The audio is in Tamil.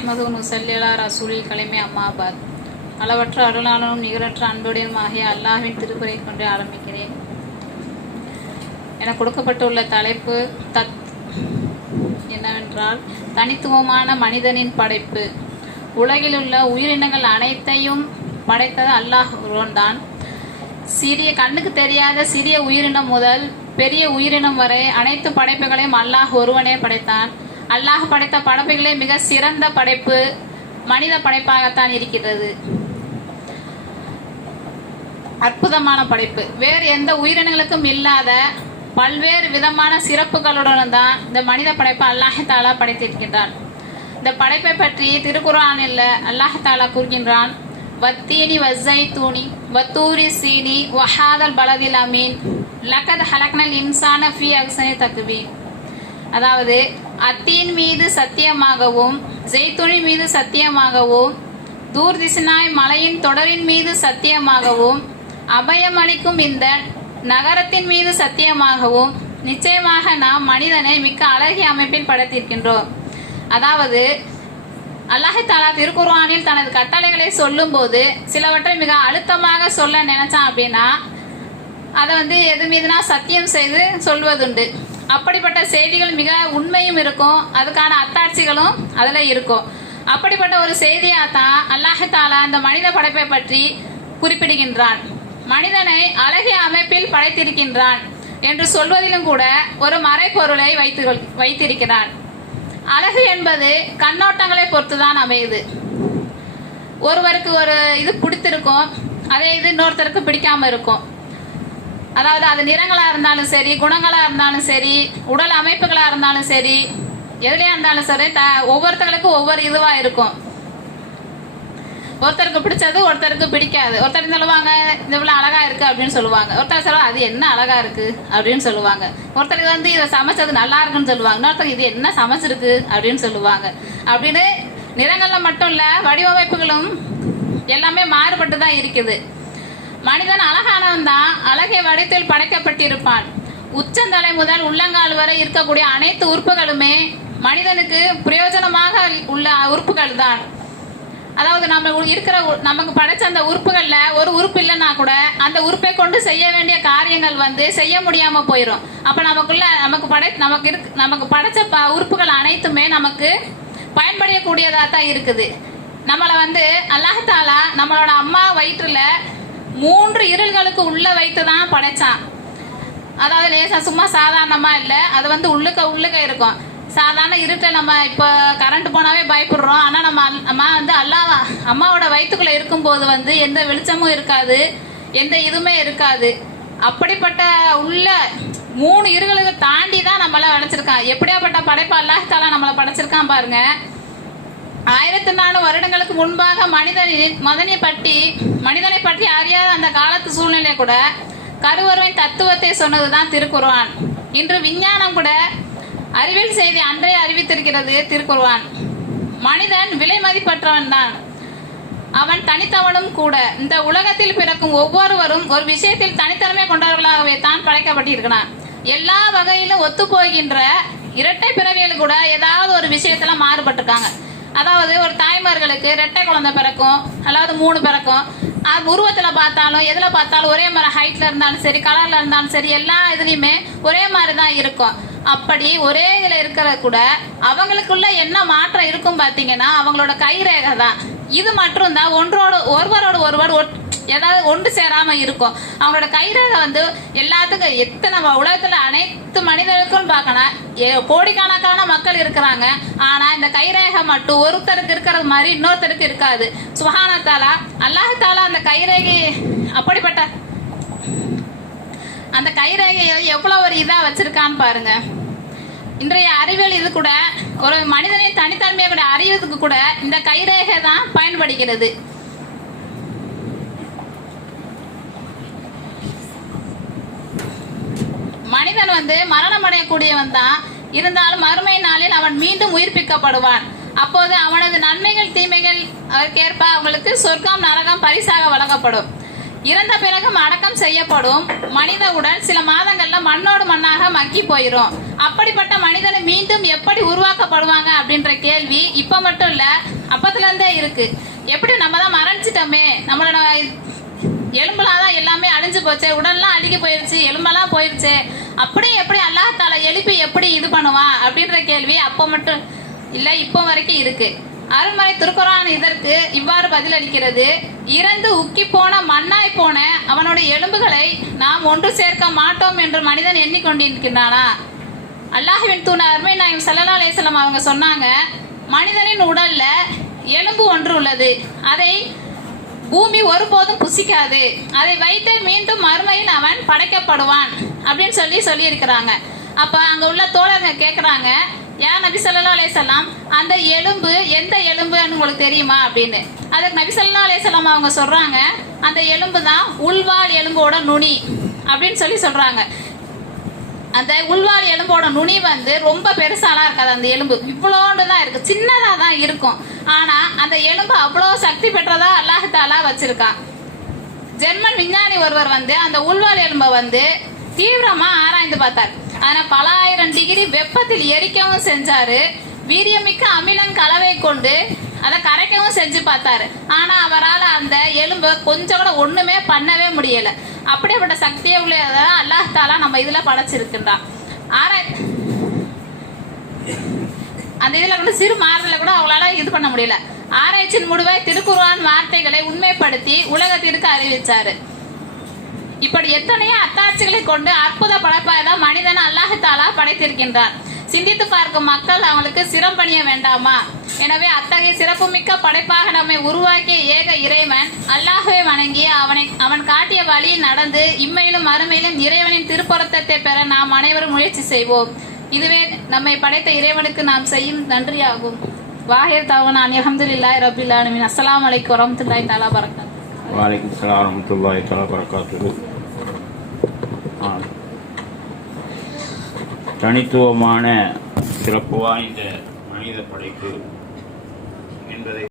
நஹ்மது நுஸல்லி அலா ரசூலில் கலிமே அம்மாபாத். அளவற்ற அருளாளனும் நிகரற்ற அன்புடையும் ஆகிய அல்லாஹ்வின் திருக்குறை கொண்டு ஆரம்பிக்கிறேன். என கொடுக்கப்பட்டுள்ள தலைப்பு என்னவென்றால், தனித்துவமான மனிதனின் படைப்பு. உலகிலுள்ள உயிரினங்கள் அனைத்தையும் படைத்தது அல்லாஹ் ஒருவன்தான். சிறிய கண்ணுக்கு தெரியாத சிறிய உயிரினம் முதல் பெரிய உயிரினம் வரை அனைத்து படைப்புகளையும் அல்லாஹ் ஒருவனே படைத்தான். அல்லாஹ் படைத்த படைப்புகளே மிக சிறந்த படைப்பு மனித படைப்பாகத்தான் இருக்கிறது. அற்புதமான படைப்பு. வேறு எந்த உயிரினங்களுக்கும் இல்லாத பல்வேறு விதமான சிறப்புகளுடன் தான் இந்த மனித படைப்பை அல்லாஹ் தாலா படைத்திருக்கின்றான். இந்த படைப்பை பற்றி திருக்குர்ஆனில் அல்லாஹ் தாலா கூறுகின்றான், வத்தீனி வஸ்ஸைத்தூனி வத்தூரி சீனி வஹாதல் பலதில் அமீன் லகத் ஹலக்னல் இன்சான ஃபீ அஹ்ஸனி தக்வீம். அதாவது, அத்தீன் மீது சத்தியமாகவும், ஜெய்துனி மீது சத்தியமாகவும், தூர்திசினாய் மலையின் தொடரின் மீது சத்தியமாகவும், அபயமளிக்கும் இந்த நகரத்தின் மீது சத்தியமாகவும், நிச்சயமாக நாம் மனிதனை மிக்க அழகிய அமைப்பில் படைத்திருக்கின்றோம். அதாவது, அல்லாஹ் தஆலா திருக்குர்ஆனில் தனது கட்டளைகளை சொல்லும் போது சிலவற்றை மிக அழுத்தமாக சொல்ல நினைச்சான் அப்படின்னா அதை எது மீதுனா சத்தியம் செய்து சொல்வதுண்டு. அப்படிப்பட்ட செய்திகள் மிக உண்மையும் இருக்கும், அதுக்கான அத்தாட்சிகளும் அதில் இருக்கும். அப்படிப்பட்ட ஒரு செய்தியாகத்தான் அல்லாஹ் தஆலா இந்த மனித படைப்பை பற்றி குறிப்பிடுகின்றான். மனிதனை அழகிய அமைப்பில் படைத்திருக்கின்றான் என்று சொல்வதிலும் கூட ஒரு மறைப்பொருளை வைத்திருக்கிறான். அழகு என்பது கண்ணோட்டங்களை பொறுத்துதான் அமையுது. ஒருவருக்கு ஒரு இது பிடித்திருக்கும், அதே இது இன்னொருத்தருக்கு பிடிக்காம இருக்கும். அதாவது, அது நிறங்களா இருந்தாலும் சரி, குணங்களா இருந்தாலும் சரி, உடல் அமைப்புகளா இருந்தாலும் சரி, எதுலையா இருந்தாலும் சரி, ஒவ்வொருத்தர்களுக்கும் ஒவ்வொரு இதுவா இருக்கும். ஒருத்தருக்கு பிடிச்சது ஒருத்தருக்கு பிடிக்காது. ஒருத்தர் சொல்லுவாங்க இந்த இவ்வளவு அழகா இருக்கு அப்படின்னு சொல்லுவாங்க. ஒருத்தர் சொல்லுவாங்க அது என்ன அழகா இருக்கு அப்படின்னு சொல்லுவாங்க. ஒருத்தருக்கு இதை சமைச்சது நல்லா இருக்குன்னு சொல்லுவாங்க. இன்னொருத்தருக்கு இது என்ன சமைச்சிருக்கு அப்படின்னு சொல்லுவாங்க. அப்படின்னு நிறங்கள்ல மட்டும் இல்ல, வடிவமைப்புகளும் எல்லாமே மாறுபட்டு தான் இருக்குது. மனிதன் அழகானவன் தான் அழகிய வடிவத்தில் படைக்கப்பட்டிருப்பான். உச்சந்தலை முதல் உள்ளங்கால் வரை இருக்கக்கூடிய அனைத்து உறுப்புகளுமே மனிதனுக்கு பிரயோஜனமாக உள்ள உறுப்புகள் தான். அதாவது, நமக்கு படைச்ச அந்த உறுப்புகள்ல ஒரு உறுப்பு இல்லைன்னா கூட அந்த உறுப்பை கொண்டு செய்ய வேண்டிய காரியங்கள் செய்ய முடியாம போயிடும். அப்ப நமக்கு படைச்ச உறுப்புகள் அனைத்துமே நமக்கு பயன்படக்கூடியதா தான் இருக்குது. நம்மளை அல்லாஹ் தஆலா நம்மளோட அம்மா வயிற்றுல 3 இருள்களுக்கு உள்ள வைத்து தான் படைச்சான். அதாவது லேசா சும்மா சாதாரணமா இல்லை, அது உள்ளுக்க இருக்கும். சாதாரண இருட்டில் நம்ம இப்போ கரண்ட் போனாவே பயப்படுறோம். ஆனால் நம்ம அம்மாவோட வயிற்றுக்குள்ள இருக்கும்போது எந்த வெளிச்சமும் இருக்காது, எந்த இதுவுமே இருக்காது. அப்படிப்பட்ட உள்ள 3 இருள்களுக்கு தாண்டி தான் நம்மள வளைச்சிருக்கான். எப்படியாப்பட்ட படைப்பு அல்லாஹ் தஆலா நம்மளை படைச்சிருக்கான் பாருங்க. 1400 வருடங்களுக்கு முன்பாக மனிதனை பற்றி அறியாத அந்த காலத்து சூழ்நிலை கூட கருவறையின் தத்துவத்தை சொன்னதுதான் திருக்குர்ஆன். இன்று விஞ்ஞானம் கூட அறிவியல் செய்தி அன்றே அறிவித்திருக்கிறது திருக்குர்ஆன். மனிதன் விலை மதிப்பற்றவன் தான், அவன் தனித்தவனும் கூட. இந்த உலகத்தில் பிறக்கும் ஒவ்வொருவரும் ஒரு விஷயத்தில் தனித்தன்மை கொண்டவர்களாகவே தான் படைக்கப்பட்டிருக்கிறான். எல்லா வகையிலும் ஒத்து போகின்ற இரட்டை பிறவிகள் கூட ஏதாவது ஒரு விஷயத்துல மாறுபட்டிருக்காங்க. அதாவது, ஒரு தாய்மார்களுக்கு இரட்டை குழந்தை பிறக்கும், அதாவது 3 பிறக்கும். உருவத்துல பார்த்தாலும் எதுல பார்த்தாலும் ஒரே மாதிரி ஹைட்ல இருந்தாலும் சரி, கலர்ல இருந்தாலும் சரி, எல்லா இதுலயுமே ஒரே மாதிரி தான் இருக்கும். அப்படி ஒரே இதுல இருக்கிறது கூட அவங்களுக்குள்ள என்ன மாற்றம் இருக்கும் பாத்தீங்கன்னா அவங்களோட கைரேகை தான். இது மட்டும் தான் ஒருவரோட ஒருவர் ஏதாவது ஒன்று சேராம இருக்கும். அவங்களோட கைரேகை எல்லாத்துக்கும் எத்தனை உலகத்துல அனைத்து மனிதர்களுக்கும் பார்க்கணும், கோடிக்கணக்கான மக்கள் இருக்கிறாங்க. ஆனா இந்த கைரேகை மட்டும் ஒருத்தருக்கு இருக்கிறது மாதிரி இன்னொருத்தருக்கு இருக்காது. சுப்ஹான தஆலா அல்லாஹ் தஆலா அந்த கைரேகை அப்படிப்பட்ட அந்த கைரேகையை எவ்வளவு ஒரு இதா வச்சிருக்கான்னு பாருங்க. இன்றைய அறிவியல் இது கூட ஒரு மனிதனின் தனித்தன்மையை கூட அறிவதற்கு கூட இந்த கைரேகை தான் பயன்படுகிறது. மனிதன் மரணம் அடையக்கூடியவன் தான், இருந்தாலும் மறுமை நாளில் அவன் மீண்டும் உயிர்ப்பிக்கப்படுவான். அப்போது அவனது நன்மைகள் தீமைகள் அதற்கேற்ப அவங்களுக்கு சொர்க்கம் நரகம் பரிசாக வழங்கப்படும். இறந்த பிறகும் அடக்கம் செய்யப்படும் மனித உடல் சில மாதங்கள்ல மண்ணோடு மண்ணாக மக்கி போயிடும். அப்படிப்பட்ட மனிதனை மீண்டும் எப்படி உருவாக்கப்படுவாங்க அப்படின்ற கேள்வி இப்ப மட்டும் இல்ல, அப்பத்துல இருந்தே இருக்கு. எப்படி நம்ம தான் மரணிச்சிட்டோமே, நம்மளோட எலும்புலாதான் எல்லாமே அழிஞ்சு போச்சு, உடல்லாம் அழுகி போயிருச்சு, எலும்பெல்லாம் போயிருச்சு, அப்படி எப்படி அல்லாஹ் தஆலா எழுப்பி எப்படி இது பண்ணுவான் அப்படின்ற கேள்வி அப்ப மட்டும் இல்ல, இப்போ வரைக்கும் இருக்கு. அருள்மறை திருக்குர்ஆன் இதற்கு இவ்வாறு பதிலளிக்கிறது. இறந்து உக்கி போன மண்ணாய் போன அவனுடைய எலும்புகளை நாம் ஒன்று சேர்க்க மாட்டோம் என்று மனிதன் எண்ணிக்கொண்டிருக்கின்றானா? அல்லாஹ்வின் தூதர் அருமை நாயகம் ஸல்லல்லாஹு அலைஹி வஸல்லம் அவங்க சொன்னாங்க, மனிதனின் உடல்ல எலும்பு ஒன்று உள்ளது, அதை பூமி ஒருபோதும் புசிக்காது, அதை வைத்து மீண்டும் மறுமையில் அவன் படைக்கப்படுவான் அப்படின்னு சொல்லி இருக்கிறாங்க. அப்ப அங்க உள்ள தோழர்ங்க கேக்குறாங்க, யா நபி ஸல்லல்லாஹு அலைஹி வஸல்லம், அந்த எலும்பு எந்த எலும்புன்னு உங்களுக்கு தெரியுமா அப்படின்னு. அதுக்கு நபி ஸல்லல்லாஹு அலைஹி வஸல்லம் அவங்க சொல்றாங்க, அந்த எலும்பு தான் உள்வால் எலும்போட நுனி அப்படின்னு சொல்றாங்க. அந்த உள்வால் எலும்போட நுனி வந்து ரொம்ப பெருசாலாம் இருக்காது, அந்த எலும்பு இவ்வளோண்டு தான் இருக்கு, சின்னதா தான் இருக்கும். ஆனா அந்த எலும்பு அவ்வளோ சக்தி பெற்றதா அல்லாஹ் தஆலா வச்சிருக்கான். ஜெர்மன் விஞ்ஞானி ஒருவர் வந்து அந்த உள்வால் எலும்பை வந்து தீவிரமா ஆராய்ந்து பார்த்தார். அதனை பல ஆயிரம் டிகிரி வெப்பத்தில் எரிக்கவும் செஞ்சாரு. வீரியமிக்க அமிலம் கலவை கொண்டு அதை கரைக்கவும் செஞ்சு பார்த்தாரு. ஆனா அவரால் அந்த எலும்பு கொஞ்சம் கூட ஒண்ணுமே பண்ணவே முடியல. அப்படிப்பட்ட சக்தியை உள்ளதான் அல்லாஹ் தஆலா நம்ம இதுல படைச்சிருக்கின்றான். அந்த இதுல கூட சிறு மாறுதல கூட அவங்களால இது பண்ண முடியல. ஆராய்ச்சியின் முடிவை திருக்குர்ஆன் வார்த்தைகளை உண்மைப்படுத்தி உலகத்திற்கு அறிவிச்சாரு. இப்படி எத்தனையோ அத்தாட்சிகளை கொண்டு அற்புத படைப்பாக தான் மனிதன் அல்லாஹ் தஆலா படைத்திருக்கின்றான். சிந்தித்து பார்க்கும் மக்கள் அவங்களுக்கு சிரம் பணிய வேண்டாமா? எனவே அத்தகைய சிறப்புமிக்க படைப்பாக நம்மை உருவாக்கிய ஏக இறைவன் அல்லாஹ்வை வணங்கி அவன் காட்டிய வழியில் நடந்து இம்மையிலும் மறுமையிலும் இறைவனின் திருப்பொருத்தத்தை பெற நாம் அனைவரும் முயற்சி செய்வோம். இதுவே நம்மை படைத்த இறைவனுக்கு நாம் செய்யும் நன்றியாகும். வாஹிர் தஅவானா அல்ஹம்துலில்லாஹி ரப்பில் ஆலமீன். அஸ்ஸலாமு அலைக்கும் வரஹ்மத்துல்லாஹி தஆலா வபரகாத்துஹு. வலைக்கும் ஸலாம் வரஹ்மத்துல்லாஹி தஆலா வபரகாத்துஹு. தனித்துவமான சிறப்பு வாய்ந்த மனித படைப்பு என்பதை